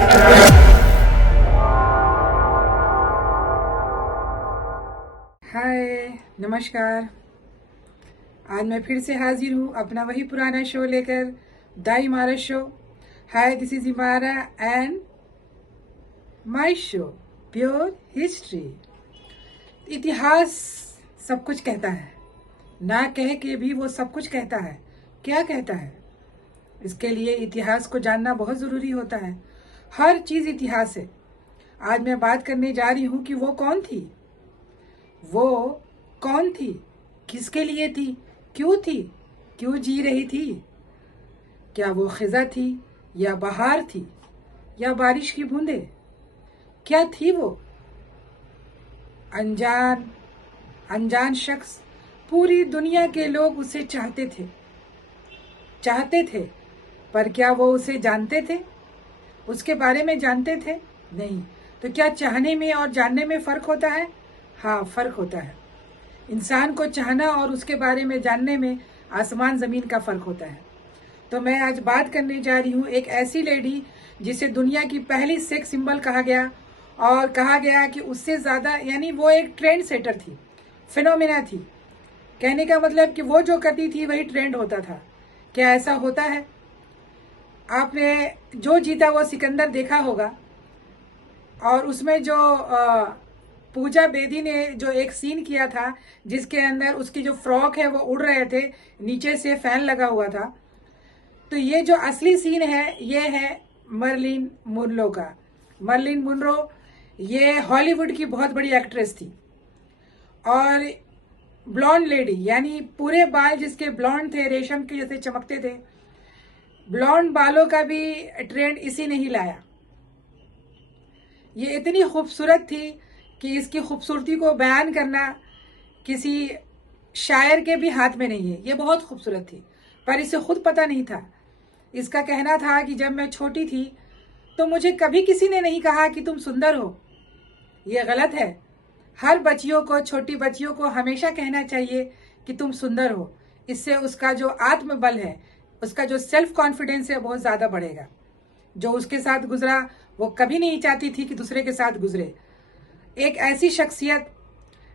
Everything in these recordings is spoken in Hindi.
हाय, नमस्कार। आज मैं फिर से हाजिर हूँ अपना वही पुराना शो लेकर, द इमारत show. Hi, this is Imara and my show pure history. इतिहास सब कुछ कहता है, ना कह के भी वो सब कुछ कहता है। क्या कहता है? इसके लिए इतिहास को जानना बहुत ज़रूरी होता है। हर चीज़ इतिहास है। आज मैं बात करने जा रही हूँ कि वो कौन थी। वो कौन थी, किसके लिए थी, क्यों थी, क्यों जी रही थी? क्या वो खिजा थी, या बहार थी, या बारिश की बूंदे? क्या थी वो? अनजान अनजान शख्स। पूरी दुनिया के लोग उसे चाहते थे, पर क्या वो उसे जानते थे? उसके बारे में जानते थे? नहीं। तो क्या चाहने में और जानने में फ़र्क होता है? हाँ, फ़र्क होता है। इंसान को चाहना और उसके बारे में जानने में आसमान ज़मीन का फ़र्क होता है। तो मैं आज बात करने जा रही हूँ एक ऐसी लेडी जिसे दुनिया की पहली सेक्स सिंबल कहा गया, और कहा गया कि उससे ज़्यादा, यानी वो एक ट्रेंड सेटर थी, फिनोमिना थी। कहने का मतलब कि वो जो करती थी वही ट्रेंड होता था। क्या ऐसा होता है? आपने जो जीता वो सिकंदर देखा होगा, और उसमें जो पूजा बेदी ने जो एक सीन किया था जिसके अंदर उसकी जो फ्रॉक है वो उड़ रहे थे, नीचे से फैन लगा हुआ था। तो ये जो असली सीन है ये है मर्लिन मुनरो का। मर्लिन मुनरो ये हॉलीवुड की बहुत बड़ी एक्ट्रेस थी, और ब्लॉन्ड लेडी, यानी पूरे बाल जिसके ब्लॉन्ड थे, रेशम के जैसे चमकते थे। ब्लॉन्ड बालों का भी ट्रेंड इसी ने ही लाया। ये इतनी खूबसूरत थी कि इसकी खूबसूरती को बयान करना किसी शायर के भी हाथ में नहीं है। ये बहुत खूबसूरत थी, पर इसे खुद पता नहीं था। इसका कहना था कि जब मैं छोटी थी तो मुझे कभी किसी ने नहीं कहा कि तुम सुंदर हो। ये गलत है। हर बच्चियों को, छोटी बच्चियों को हमेशा कहना चाहिए कि तुम सुंदर हो। इससे उसका जो आत्मबल है, उसका जो सेल्फ कॉन्फिडेंस है, बहुत ज़्यादा बढ़ेगा। जो उसके साथ गुजरा वो कभी नहीं चाहती थी कि दूसरे के साथ गुजरे। एक ऐसी शख्सियत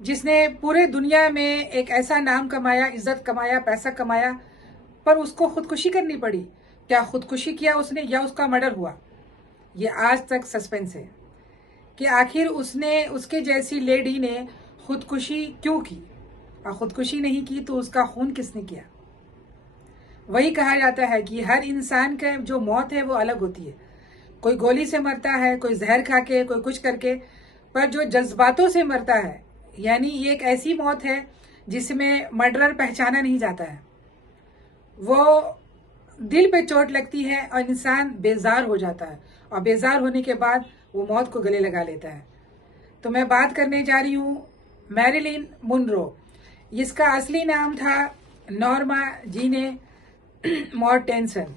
जिसने पूरे दुनिया में एक ऐसा नाम कमाया, इज्जत कमाया, पैसा कमाया, पर उसको खुदकुशी करनी पड़ी। क्या खुदकुशी किया उसने या उसका मर्डर हुआ? ये आज तक सस्पेंस है कि आखिर उसने, उसके जैसी लेडी ने खुदकुशी क्यों की, और खुदकुशी नहीं की तो उसका खून किसने किया? वही कहा जाता है कि हर इंसान का जो मौत है वो अलग होती है। कोई गोली से मरता है, कोई जहर खा के, कोई कुछ करके, पर जो जज्बातों से मरता है, यानी ये एक ऐसी मौत है जिसमें मर्डरर पहचाना नहीं जाता है। वो दिल पे चोट लगती है और इंसान बेजार हो जाता है, और बेजार होने के बाद वो मौत को गले लगा लेता है। तो मैं बात करने जा रही हूँ मैरिलिन मुनरो। इसका असली नाम था नॉर्मा जीने मॉर्टेंसन।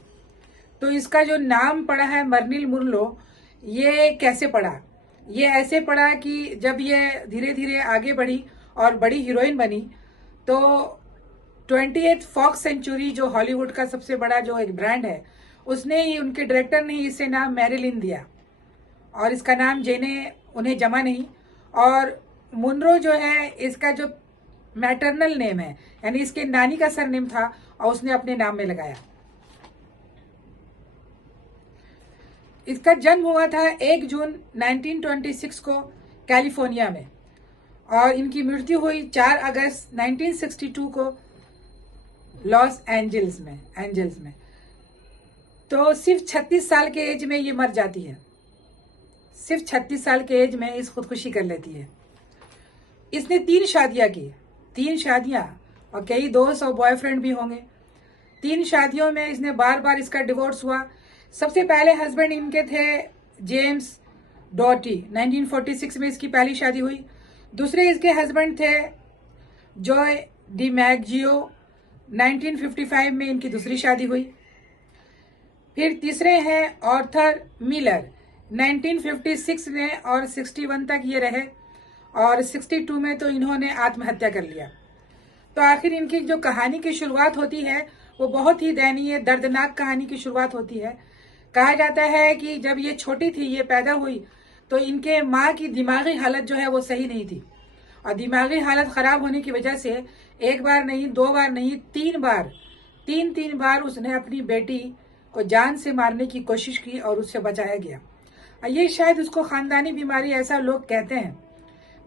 तो इसका जो नाम पड़ा है मर्निल मुनरो, ये कैसे पड़ा? ये ऐसे पड़ा कि जब ये धीरे धीरे आगे बढ़ी और बड़ी हीरोइन बनी, तो 20th फॉक्स सेंचुरी जो हॉलीवुड का सबसे बड़ा जो एक ब्रांड है, उसने ही, उनके डायरेक्टर ने ही इसे नाम मैरिलिन दिया, और इसका नाम जेने उन्हें जमा नहीं। और मुनरो जो है इसका जो मैटरनल नेम है, यानी इसके नानी का सरनेम था, और उसने अपने नाम में लगाया। इसका जन्म हुआ था 1 जून 1926 को कैलिफोर्निया में, और इनकी मृत्यु हुई 4 अगस्त 1962 को लॉस एंजल्स में। तो सिर्फ 36 साल के एज में ये मर जाती है। सिर्फ 36 साल के एज में इस खुदकुशी कर लेती है। इसने 3 शादियां की, 3 शादियां, और कई दोस्त और बॉयफ्रेंड भी होंगे। 3 शादियों में इसने बार बार इसका डिवोर्स हुआ। सबसे पहले हस्बैंड इनके थे जेम्स डॉटी, 1946 में इसकी पहली शादी हुई। दूसरे इसके हस्बैंड थे जॉय डिमैग्जियो, 1955 में इनकी दूसरी शादी हुई। फिर तीसरे हैं आर्थर मिलर, 1956 में, और 61 तक ये रहे, और 62 में तो इन्होंने आत्महत्या कर लिया। तो आखिर इनकी जो कहानी की शुरुआत होती है वो बहुत ही दयनीय, दर्दनाक कहानी की शुरुआत होती है, कहा जाता है कि जब ये छोटी थी, ये पैदा हुई, तो इनके माँ की दिमागी हालत जो है वो सही नहीं थी, और दिमागी हालत खराब होने की वजह से एक बार नहीं, 2 बार नहीं, 3 बार उसने अपनी बेटी को जान से मारने की कोशिश की और उससे बचाया गया। ये शायद उसको खानदानी बीमारी ऐसा लोग कहते हैं,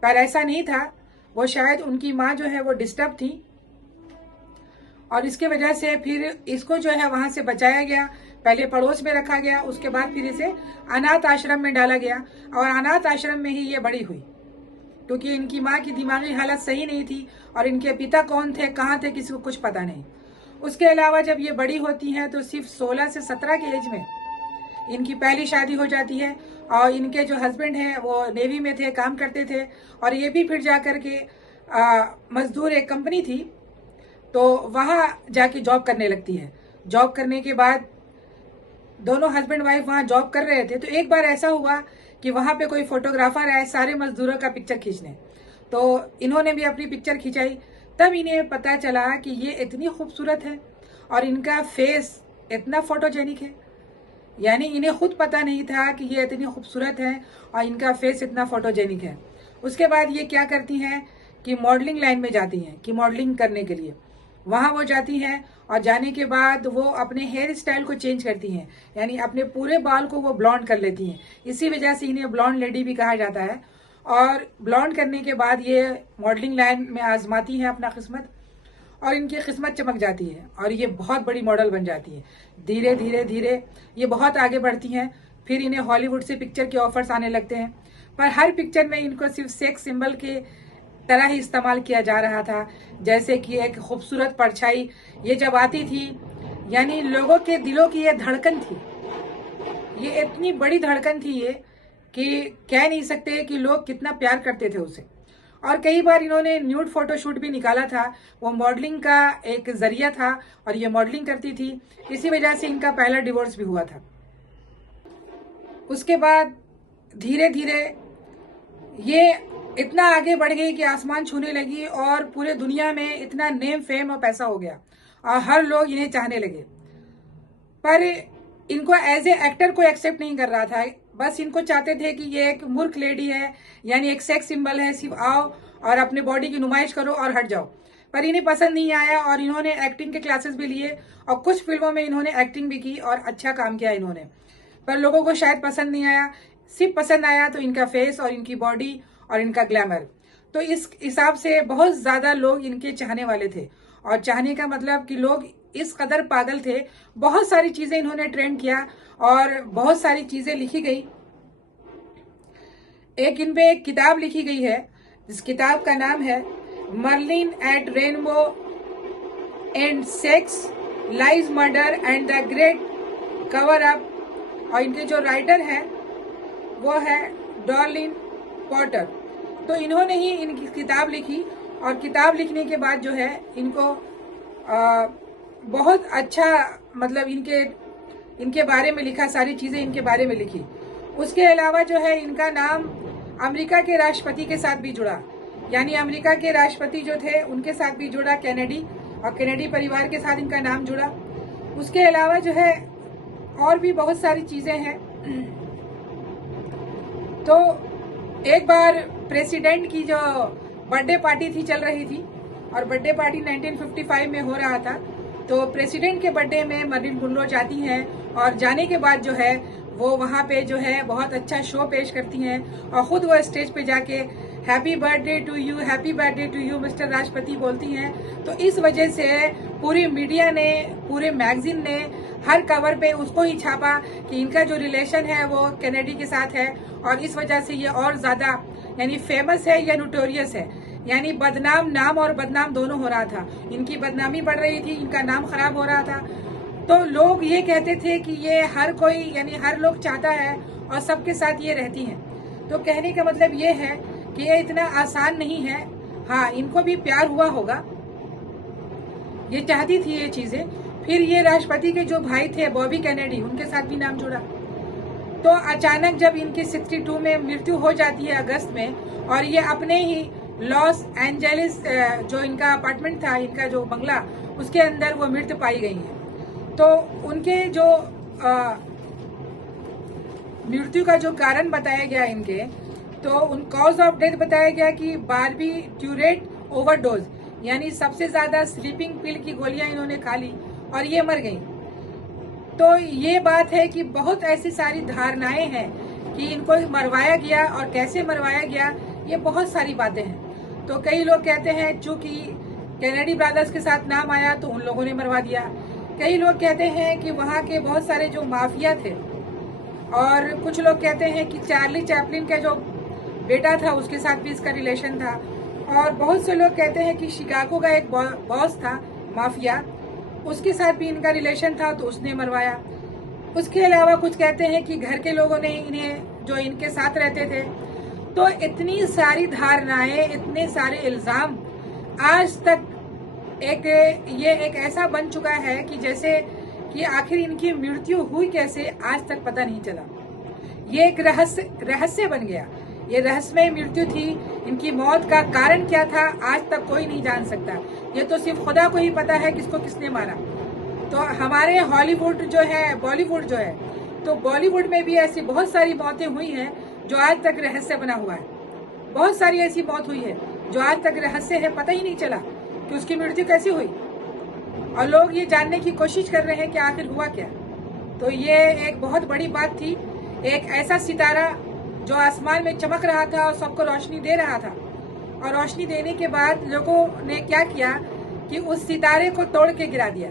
पर ऐसा नहीं था। वो शायद उनकी माँ जो है वो डिस्टर्ब थी, और इसके वजह से फिर इसको जो है वहां से बचाया गया। पहले पड़ोस में रखा गया, उसके बाद फिर इसे अनाथ आश्रम में डाला गया, और अनाथ आश्रम में ही ये बड़ी हुई, क्योंकि इनकी माँ की दिमागी हालत सही नहीं थी, और इनके पिता कौन थे, कहाँ थे, किसी को कुछ पता नहीं। उसके अलावा जब ये बड़ी होती हैं तो सिर्फ 16 से 17 के एज में इनकी पहली शादी हो जाती है, और इनके जो हस्बैंड हैं वो नेवी में थे, काम करते थे, और ये भी फिर जा कर के मजदूर, एक कंपनी थी तो वहाँ जाके जॉब करने लगती है। जॉब करने के बाद दोनों हस्बैंड वाइफ वहाँ जॉब कर रहे थे, तो एक बार ऐसा हुआ कि वहाँ पे कोई फोटोग्राफर आए सारे मजदूरों का पिक्चर खींचने, तो इन्होंने भी अपनी पिक्चर खिंचाई। तब इन्हें पता चला कि ये इतनी खूबसूरत है और इनका फेस इतना फोटोजेनिक है, यानी इन्हें खुद पता नहीं था कि ये इतनी खूबसूरत है और इनका फेस इतना फोटोजेनिक है। उसके बाद ये क्या करती हैं कि मॉडलिंग लाइन में जाती हैं, कि मॉडलिंग करने के लिए वहाँ वो जाती हैं, और जाने के बाद वो अपने हेयर स्टाइल को चेंज करती हैं, यानी अपने पूरे बाल को वो ब्लॉन्ड कर लेती हैं। इसी वजह से इन्हें ब्लॉन्ड लेडी भी कहा जाता है। और ब्लॉन्ड करने के बाद ये मॉडलिंग लाइन में आजमाती हैं अपना किस्मत, और इनकी किस्मत चमक जाती है और ये बहुत बड़ी मॉडल बन जाती है। धीरे धीरे धीरे ये बहुत आगे बढ़ती हैं। फिर इन्हें हॉलीवुड से पिक्चर के ऑफर्स आने लगते हैं, पर हर पिक्चर में इनको सिर्फ सेक्स सिंबल के तरह ही इस्तेमाल किया जा रहा था, जैसे कि एक खूबसूरत परछाई ये जब आती थी, यानी लोगों के दिलों की ये धड़कन थी, ये इतनी बड़ी धड़कन थी ये कि कह नहीं सकते कि लोग कितना प्यार करते थे उसे। और कई बार इन्होंने न्यूड फोटोशूट भी निकाला था, वो मॉडलिंग का एक जरिया था और ये मॉडलिंग करती थी, इसी वजह से इनका पहला डिवोर्स भी हुआ था। उसके बाद धीरे धीरे ये इतना आगे बढ़ गई कि आसमान छूने लगी और पूरे दुनिया में इतना नेम फेम और पैसा हो गया और हर लोग इन्हें चाहने लगे। पर इनको एज ए एक्टर को एक्सेप्ट नहीं कर रहा था, बस इनको चाहते थे कि ये एक मूर्ख लेडी है, यानी एक सेक्स सिंबल है, सिर्फ आओ और अपने बॉडी की नुमाइश करो और हट जाओ। पर इन्हें पसंद नहीं आया और इन्होंने एक्टिंग के क्लासेस भी लिए और कुछ फिल्मों में इन्होंने एक्टिंग भी की और अच्छा काम किया इन्होंने, पर लोगों को शायद पसंद नहीं आया। सिर्फ पसंद आया तो इनका फेस और इनकी बॉडी और इनका ग्लैमर। तो इस हिसाब से बहुत ज्यादा लोग इनके चाहने वाले थे, और चाहने का मतलब कि लोग इस कदर पागल थे। बहुत सारी चीजें इन्होंने ट्रेंड किया और बहुत सारी चीजें लिखी गई। इन पे एक किताब लिखी गई है, जिस किताब का नाम है Marilyn at Rainbow end sex lies murder and the great cover up, और इनके जो राइटर हैं वो है डॉर्लिन पॉटर। तो इन्होंने ही इनकी किताब लिखी, और किताब लिखने के बाद जो है इनको बहुत अच्छा, मतलब इनके बारे में लिखा, सारी चीजें इनके बारे में लिखी। उसके अलावा जो है इनका नाम अमेरिका के राष्ट्रपति के साथ भी जुड़ा, यानी अमेरिका के राष्ट्रपति जो थे उनके साथ भी जुड़ा, कैनेडी, और कैनेडी परिवार के साथ इनका नाम जुड़ा। उसके अलावा जो है और भी बहुत सारी चीजें हैं। तो एक बार प्रेसिडेंट की जो बर्थडे पार्टी थी चल रही थी, और बर्थडे पार्टी 1955 में हो रहा था, तो प्रेसिडेंट के बर्थडे में मर्लिन मुनरो जाती हैं, और जाने के बाद जो है वो वहाँ पे जो है बहुत अच्छा शो पेश करती हैं, और खुद वो स्टेज पे जाके happy birthday to you, happy birthday to you mister राष्ट्रपति बोलती हैं। तो इस वजह से पूरी मीडिया ने, पूरे मैगजीन ने हर कवर पे उसको ही छापा कि इनका जो रिलेशन है वो कैनेडी के साथ है, और इस वजह से ये और ज्यादा यानी फेमस है या नोटोरियस है, यानी बदनाम, नाम और बदनाम दोनों हो रहा था। इनकी बदनामी बढ़ रही थी, इनका नाम खराब हो रहा था। तो लोग ये कहते थे कि ये हर कोई, यानी हर लोग चाहता है और सबके साथ ये रहती हैं। तो कहने का मतलब ये है कि ये इतना आसान नहीं है। हाँ, इनको भी प्यार हुआ होगा, ये चाहती थी ये चीजें। फिर ये राष्ट्रपति के जो भाई थे बॉबी कैनेडी, उनके साथ भी नाम जुड़ा। तो अचानक जब इनकी 62 में मृत्यु हो जाती है अगस्त में, और ये अपने ही लॉस एंजेलिस जो इनका अपार्टमेंट था, इनका जो बंगला, उसके अंदर वो मृत पाई गई है। तो उनके जो मृत्यु का जो कारण बताया गया इनके, तो उन कॉज ऑफ डेथ बताया गया कि बार्बिट्यूरेट ओवरडोज, यानी सबसे ज्यादा स्लीपिंग पिल की गोलियां इन्होंने खा ली और ये मर गई। तो ये बात है कि बहुत ऐसी सारी धारणाएं हैं कि इनको मरवाया गया और कैसे मरवाया गया, ये बहुत सारी बातें हैं। तो कई लोग कहते हैं चूंकि कैनेडी ब्रदर्स के साथ नाम आया तो उन लोगों ने मरवा दिया। कई लोग कहते हैं कि वहाँ के बहुत सारे जो माफिया थे, और कुछ लोग कहते हैं कि चार्ली चैपलिन का जो बेटा था उसके साथ भी इसका रिलेशन था, और बहुत से लोग कहते हैं कि शिकागो का एक बॉस था माफिया, उसके साथ भी इनका रिलेशन था तो उसने मरवाया। उसके अलावा कुछ कहते हैं कि घर के लोगों ने इन्हें, जो इनके साथ रहते थे। तो इतनी सारी धारणाएं, इतने सारे इल्जाम, आज तक ये एक ऐसा बन चुका है कि जैसे कि आखिर इनकी मृत्यु हुई कैसे, आज तक पता नहीं चला। ये एक रहस्य बन गया। ये रहस्यमय मृत्यु थी। इनकी मौत का कारण क्या था आज तक कोई नहीं जान सकता। ये तो सिर्फ खुदा को ही पता है किसको किसने मारा। तो हमारे हॉलीवुड जो है, बॉलीवुड जो है, तो बॉलीवुड में भी ऐसी बहुत सारी मौतें हुई हैं जो आज तक रहस्य बना हुआ है। बहुत सारी ऐसी मौत हुई है जो आज तक रहस्य है, पता ही नहीं चला कि उसकी मृत्यु कैसे हुई, और लोग ये जानने की कोशिश कर रहे हैं कि आखिर हुआ क्या। तो ये एक बहुत बड़ी बात थी। एक ऐसा सितारा जो आसमान में चमक रहा था और सबको रोशनी दे रहा था, और रोशनी देने के बाद लोगों ने क्या किया कि उस सितारे को तोड़ के गिरा दिया,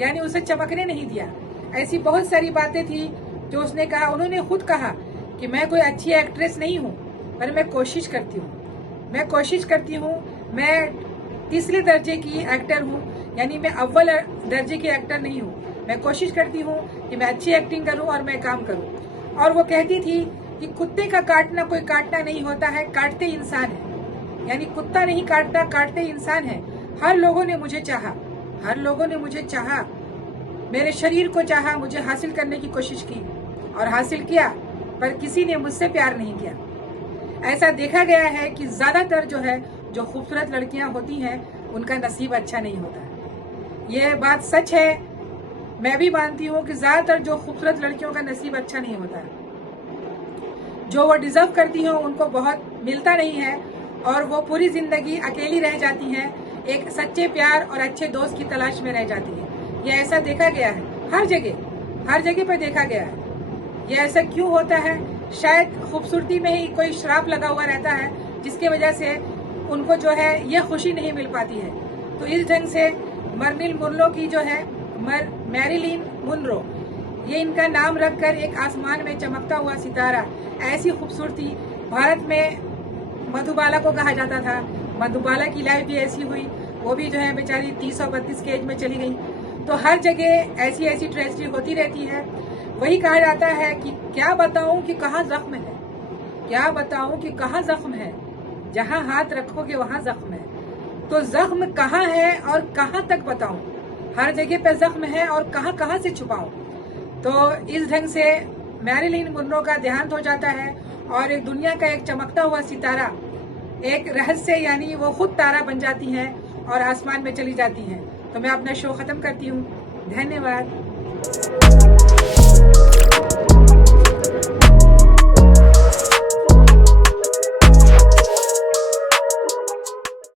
यानी उसे चमकने नहीं दिया। ऐसी बहुत सारी बातें थी जो उसने कहा। उन्होंने खुद कहा कि मैं कोई अच्छी एक्ट्रेस नहीं हूँ, पर मैं कोशिश करती हूँ, मैं तीसरे दर्जे की एक्टर हूँ, यानी मैं अव्वल दर्जे की एक्टर नहीं हूँ। मैं कोशिश करती हूँ कि मैं अच्छी एक्टिंग करूँ और मैं काम करूँ। और वो कहती थी कि कुत्ते का काटना कोई काटना नहीं होता है, काटते इंसान है, यानी कुत्ता नहीं काटता, काटते इंसान है। हर लोगों ने मुझे चाहा, मेरे शरीर को चाहा, मुझे हासिल करने की कोशिश की और हासिल किया, पर किसी ने मुझसे प्यार नहीं किया। ऐसा देखा गया है कि ज्यादातर जो खूबसूरत लड़कियां होती हैं उनका नसीब अच्छा नहीं होता। ये बात सच है। मैं भी मानती हूँ कि ज्यादातर जो खूबसूरत लड़कियों का नसीब अच्छा नहीं होता है। जो वो डिजर्व करती हैं उनको बहुत मिलता नहीं है, और वो पूरी जिंदगी अकेली रह जाती हैं, एक सच्चे प्यार और अच्छे दोस्त की तलाश में रह जाती हैं। ये ऐसा देखा गया है, हर जगह पर देखा गया है। ये ऐसा क्यों होता है? शायद खूबसूरती में ही कोई श्राप लगा हुआ रहता है, जिसके वजह से उनको ये खुशी नहीं मिल पाती है। तो इस ढंग से मर्निल मुनरो की मैरिलिन मुनरो, ये इनका नाम रखकर एक आसमान में चमकता हुआ सितारा, ऐसी खूबसूरती। भारत में मधुबाला को कहा जाता था। मधुबाला की लाइफ भी ऐसी हुई, वो भी बेचारी 30 और 32 के एज में चली गई। तो हर जगह ऐसी ट्रेजेडी होती रहती है। वही कहा जाता है कि क्या बताऊं कि कहाँ जख्म है, जहाँ हाथ रखोगे वहाँ जख्म है। तो जख्म कहाँ है और कहाँ तक बताऊं? हर जगह पे जख्म है और कहाँ से छुपाऊं? तो इस ढंग से मैरिलिन मुनरो का देहांत हो जाता है, और एक दुनिया का एक चमकता हुआ सितारा, एक रहस्य, यानी वो खुद तारा बन जाती हैं और आसमान में चली जाती हैं। तो मैं अपना शो खत्म करती हूँ। धन्यवाद।